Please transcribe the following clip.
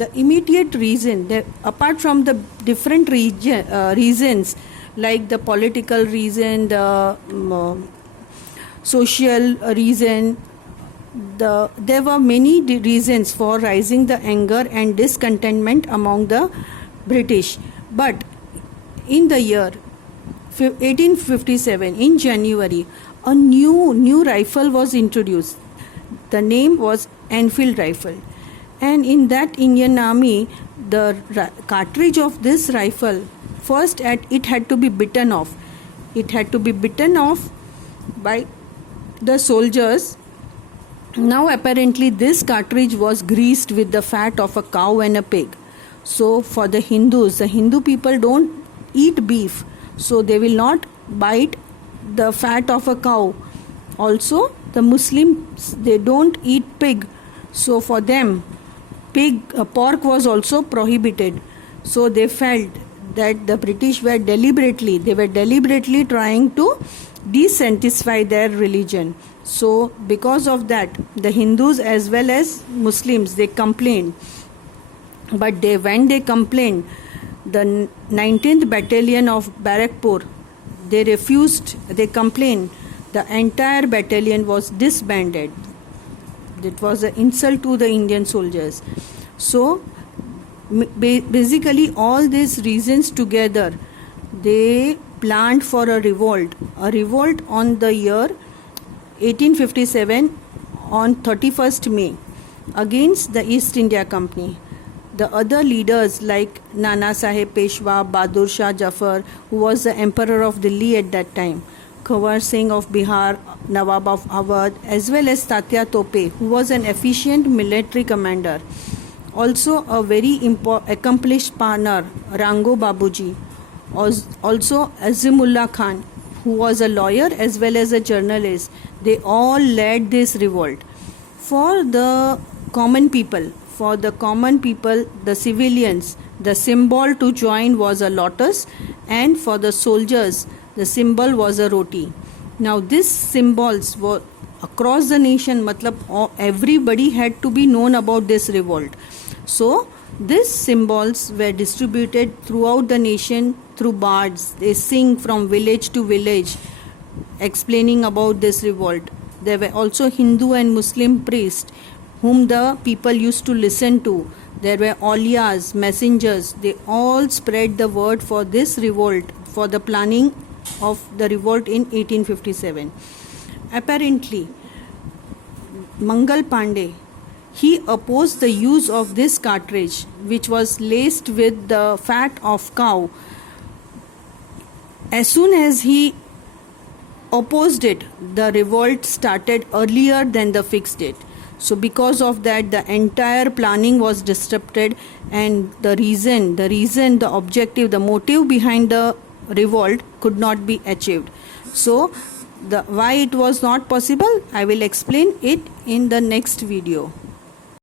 the immediate reason, apart from the different reasons like the political reason, the social reason, there were many reasons for rising the anger and discontentment among the British. But in the year 1857, in January, a new rifle was introduced. The name was Enfield rifle, and in that Indian Army, the cartridge of this rifle, first it had to be bitten off. It had to be bitten off by the soldiers. Now apparently this cartridge was greased with the fat of a cow and a pig. So for the Hindus, the Hindu people don't eat beef, so they will not bite the fat of a cow. Also the Muslims, they don't eat pig, so for them pork was also prohibited. So they felt that the British were deliberately trying to desanctify their religion. So because of that, the Hindus as well as Muslims, they complained. But when they complained, the 19th Battalion of Barakpur, they refused, they complained. The entire battalion was disbanded. It was an insult to the Indian soldiers. So basically all these reasons together, they planned for a revolt on the year 1857 on 31st May against the East India Company. The other leaders like Nana Sahib Peshwa, Bahadur Shah Jafar, who was the emperor of Delhi at that time, Khawar Singh of Bihar, Nawab of Awadh, as well as Tatya Tope, who was an efficient military commander. Also a very accomplished partner, Rango Babuji. Also Azimullah Khan, who was a lawyer as well as a journalist. They all led this revolt. For the common people, the civilians, the symbol to join was a lotus, and for the soldiers, the symbol was a roti. Now these symbols were across the nation, everybody had to be known about this revolt. So these symbols were distributed throughout the nation through bards. They sing from village to village explaining about this revolt. There were also Hindu and Muslim priests whom the people used to listen to. There were awliyas, messengers. They all spread the word for this revolt, for the planning of the revolt in 1857. Apparently, Mangal Pandey, he opposed the use of this cartridge, which was laced with the fat of cow. As soon as he opposed it, the revolt started earlier than the fixed date. So because of that, the entire planning was disrupted, and the objective, the motive behind the revolt could not be achieved. So why it was not possible, I will explain it in the next video.